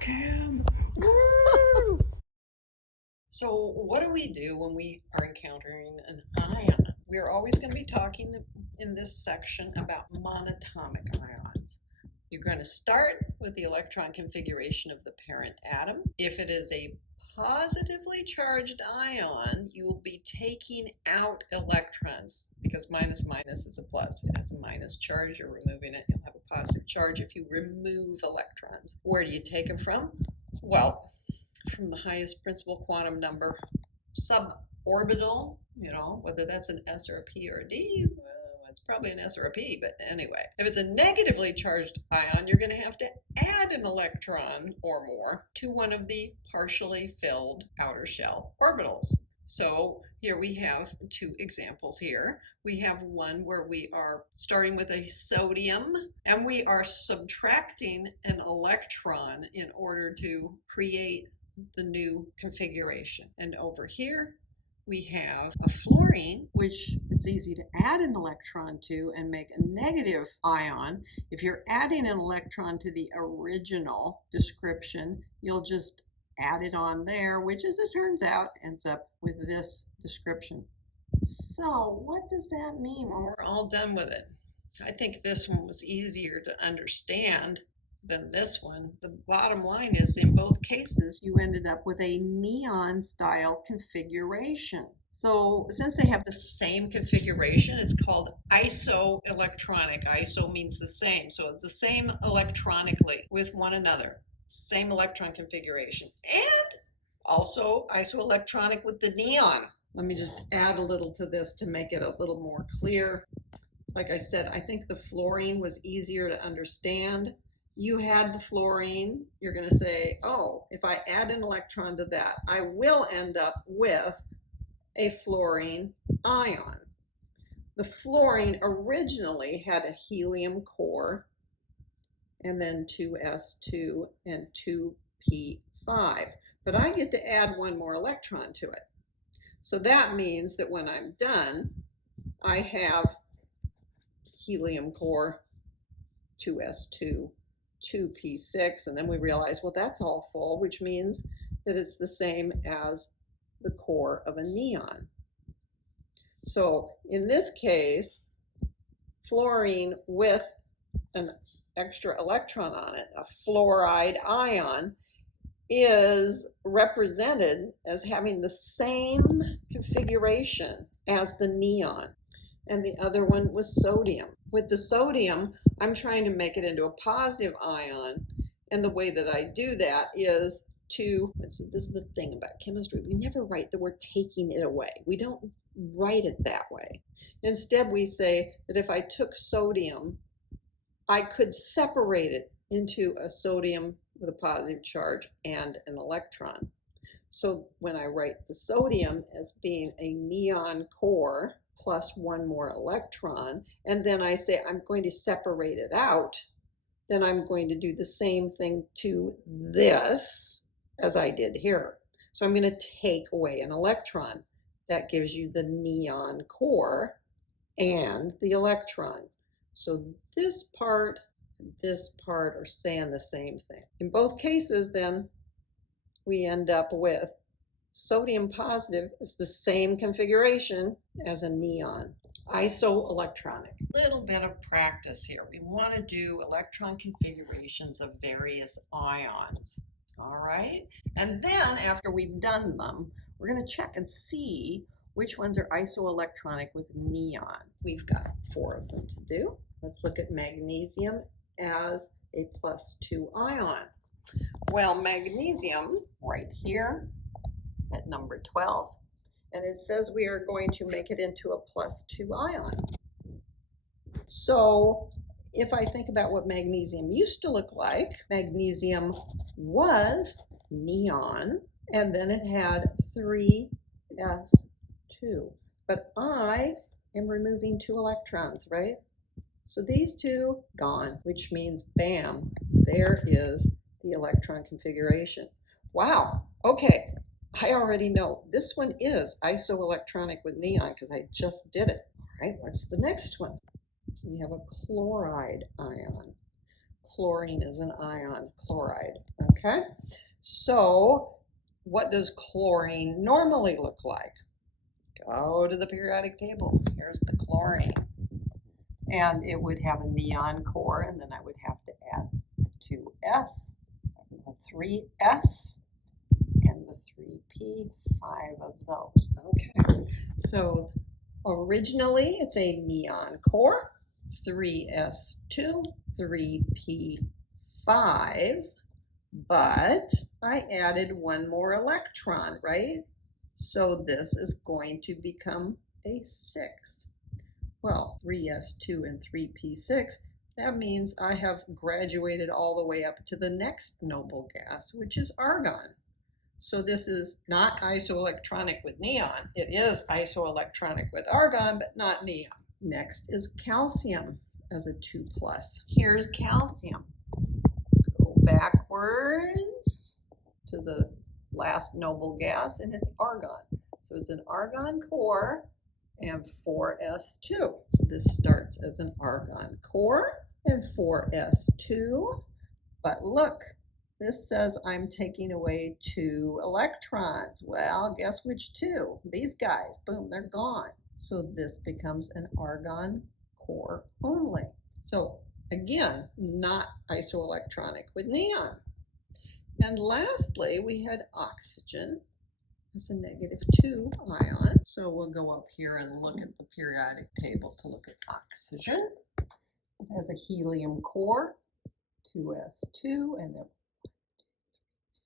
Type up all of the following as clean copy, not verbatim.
Chem. Woo! So what do we do when we are encountering an ion? We're always going to be talking in this section about monatomic ions. You're going to start with the electron configuration of the parent atom. If it is a positively charged ion, you will be taking out electrons because minus minus is a plus. It has a minus charge. You're removing it. You'll have a positive charge if you remove electrons. Where do you take them from? Well, from the highest principal quantum number suborbital, whether that's an S or a P or a D, well, it's probably an S or a P, but anyway. If it's a negatively charged ion, you're going to have to add an electron or more to one of the partially filled outer shell orbitals. So here we have two examples here. We have one where we are starting with a sodium and we are subtracting an electron in order to create the new configuration. And over here we have a fluorine, which it's easy to add an electron to and make a negative ion. If you're adding an electron to the original description, you'll just add it on there, which as it turns out ends up with this description. So what does that mean when we're all done with it? I think this one was easier to understand than this one. The bottom line is, in both cases, you ended up with a neon style configuration. So since they have the same configuration, it's called isoelectronic. Iso means the same. So it's the same electronically with one another. Same electron configuration. And also isoelectronic with the neon. Let me just add a little to this to make it a little more clear. Like I said, I think the fluorine was easier to understand. You had the fluorine, you're going to say, oh, if I add an electron to that, I will end up with a fluorine ion. The fluorine originally had a helium core and then 2s2 and 2p5, but I get to add one more electron to it. So that means that when I'm done, I have helium core 2s2, 2p6, and then we realize, well, that's all full, which means that it's the same as the core of a neon. So in this case, fluorine with an extra electron on it, a fluoride ion, is represented as having the same configuration as the neon. And the other one was sodium. With the sodium, I'm trying to make it into a positive ion, and the way that I do that is to, let's see, this is the thing about chemistry, we never write that we're taking it away. We don't write it that way. Instead, we say that if I took sodium, I could separate it into a sodium with a positive charge and an electron. So when I write the sodium as being a neon core plus one more electron, and then I say I'm going to separate it out, then I'm going to do the same thing to this as I did here. So I'm going to take away an electron. That gives you the neon core and the electron. So this part and this part are saying the same thing. In both cases, then, we end up with sodium positive is the same configuration as a neon. Isoelectronic. Little bit of practice here. We want to do electron configurations of various ions. All right? And then after we've done them, we're going to check and see which ones are isoelectronic with neon. We've got 4 of them to do. Let's look at magnesium as a +2 ion. Well, magnesium right here at number 12, and it says we are going to make it into a +2 ion. So if I think about what magnesium used to look like, magnesium was neon, and then it had 3s2. But I am removing 2 electrons, right? So these 2 gone, which means bam, there is the electron configuration. Wow, okay, I already know this one is isoelectronic with neon because I just did it. All right, what's the next one? We have a chloride ion. Chlorine is an ion, chloride, okay? So what does chlorine normally look like? Go to the periodic table. Here's the chlorine. And it would have a neon core, and then I would have to add the 2s, the 3s, and the 3p, 5 of those. Okay, so originally it's a neon core, 3s2, 3p5, but I added one more electron, right? So this is going to become a 6. Well, 3s2 and 3p6, that means I have graduated all the way up to the next noble gas, which is argon. So this is not isoelectronic with neon. It is isoelectronic with argon, but not neon. Next is calcium as a 2+. Here's calcium. Go backwards to the last noble gas, and it's argon. So it's an argon core and 4s2. So this starts as an argon core and 4s2. But look, this says I'm taking away 2 electrons. Well, guess which 2? These guys, boom, they're gone. So this becomes an argon core only. So again, not isoelectronic with neon. And lastly, we had oxygen. It's a -2 ion. So we'll go up here and look at the periodic table to look at oxygen. It has a helium core, 2s2, and there are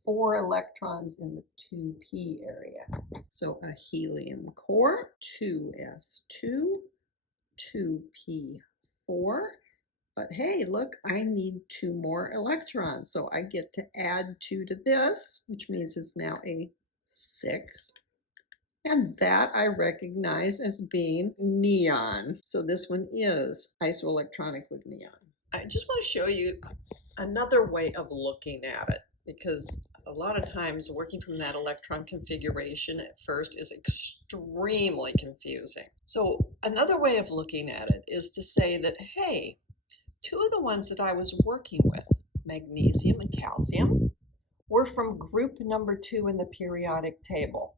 4 electrons in the 2p area. So a helium core, 2s2, 2p4. But hey, look, I need 2 more electrons. So I get to add 2 to this, which means it's now a 6. And that I recognize as being neon. So this one is isoelectronic with neon. I just want to show you another way of looking at it, because a lot of times working from that electron configuration at first is extremely confusing. So another way of looking at it is to say that, hey, 2 of the ones that I was working with, magnesium and calcium, were from group number 2 in the periodic table.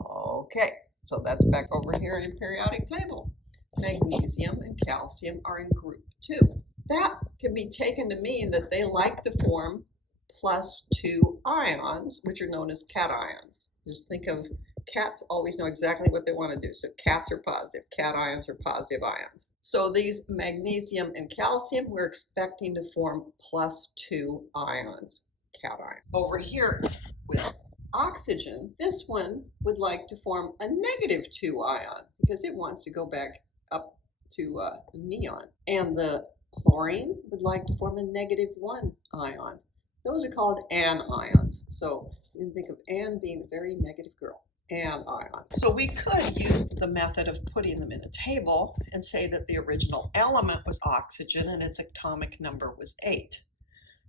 Okay, so that's back over here in the periodic table. Magnesium and calcium are in group 2. That can be taken to mean that they like to form +2 ions, which are known as cations. Just think of cats always know exactly what they want to do. So cats are positive, cations are positive ions. So these magnesium and calcium, we're expecting to form +2 ions, cation. Over here with oxygen, this one would like to form a -2 ion because it wants to go back up to neon. And the chlorine would like to form a -1 ion. Those are called anions. So you can think of Anne being a very negative girl. Anion. So we could use the method of putting them in a table and say that the original element was oxygen and its atomic number was 8,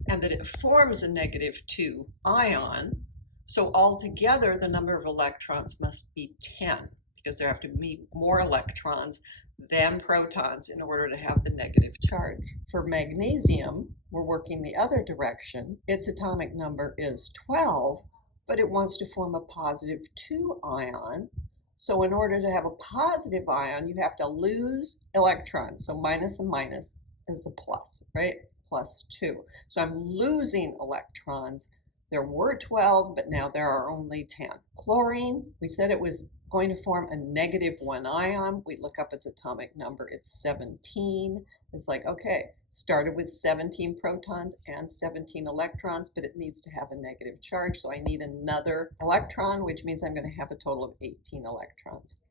and that it forms a -2 ion. So altogether, the number of electrons must be 10, because there have to be more electrons than protons in order to have the negative charge. For magnesium, we're working the other direction. Its atomic number is 12, but it wants to form a +2 ion. So in order to have a positive ion, you have to lose electrons. So minus and minus is a plus, right? +2. So I'm losing electrons. There were 12, but now there are only 10. Chlorine, we said it was going to form a -1 ion. We look up its atomic number, it's 17. It's like, okay, started with 17 protons and 17 electrons, but it needs to have a negative charge, so I need another electron, which means I'm going to have a total of 18 electrons.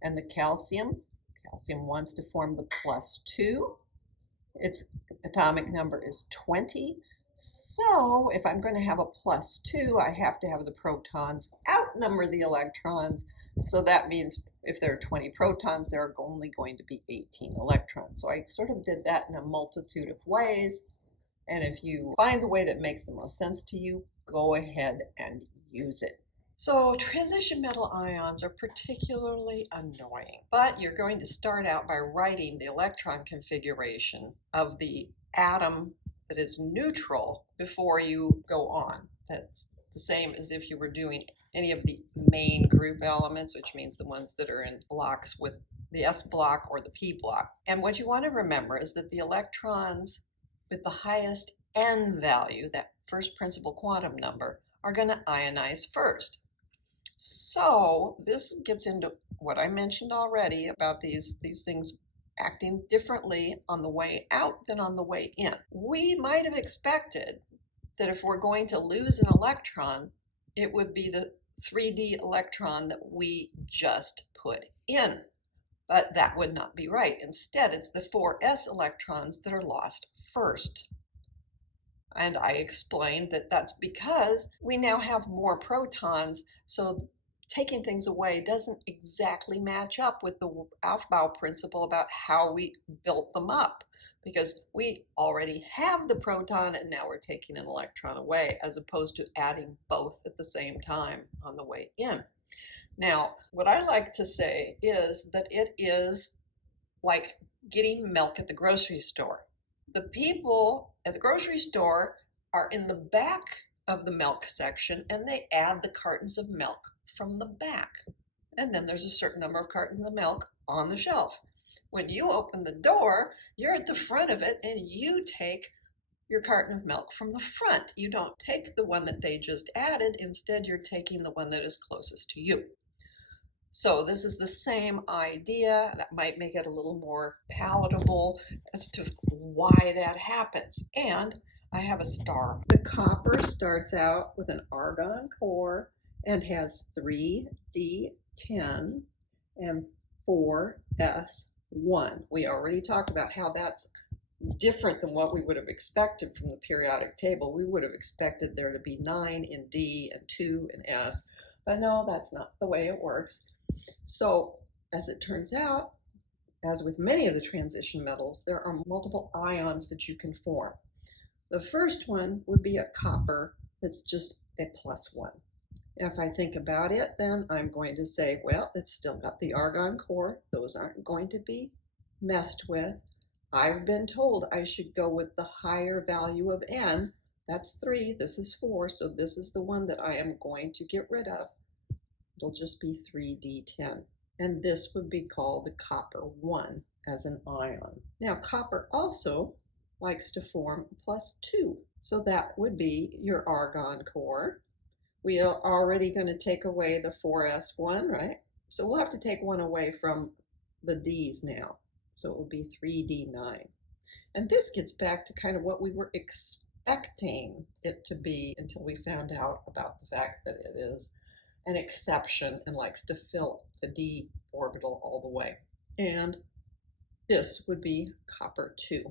And the calcium wants to form the +2. Its atomic number is 20. So if I'm going to have a +2, I have to have the protons outnumber the electrons. So that means if there are 20 protons, there are only going to be 18 electrons. So I sort of did that in a multitude of ways. And if you find the way that makes the most sense to you, go ahead and use it. So transition metal ions are particularly annoying, but you're going to start out by writing the electron configuration of the atom that is neutral before you go on. That's the same as if you were doing any of the main group elements, which means the ones that are in blocks with the S block or the P block. And what you want to remember is that the electrons with the highest N value, that first principal quantum number, are going to ionize first. So this gets into what I mentioned already about these things acting differently on the way out than on the way in. We might have expected that if we're going to lose an electron, it would be the 3D electron that we just put in. But that would not be right. Instead, it's the 4s electrons that are lost first. And I explained that that's because we now have more protons, so taking things away doesn't exactly match up with the Aufbau principle about how we built them up, because we already have the proton and now we're taking an electron away, as opposed to adding both at the same time on the way in. Now, what I like to say is that it is like getting milk at the grocery store. The people at the grocery store are in the back of the milk section and they add the cartons of milk from the back. And then there's a certain number of cartons of milk on the shelf. When you open the door, you're at the front of it and you take your carton of milk from the front. You don't take the one that they just added. Instead, you're taking the one that is closest to you. So this is the same idea. That might make it a little more palatable as to why that happens. And I have a star. The copper starts out with an argon core and has 3d10 and 4s1. We already talked about how that's different than what we would have expected from the periodic table. We would have expected there to be 9 in D and 2 in S, but no, that's not the way it works. So as it turns out, as with many of the transition metals, there are multiple ions that you can form. The first one would be a copper that's just a +1. If I think about it, then I'm going to say, well, it's still got the argon core. Those aren't going to be messed with. I've been told I should go with the higher value of N. That's 3, this is 4, so this is the one that I am going to get rid of. It'll just be 3d10. And this would be called the copper 1 as an ion. Now, copper also likes to form a +2. So that would be your argon core. We are already going to take away the 4s1, right? So we'll have to take one away from the D's now. So it will be 3d9. And this gets back to kind of what we were expecting it to be until we found out about the fact that it is an exception and likes to fill the D orbital all the way. And this would be copper 2.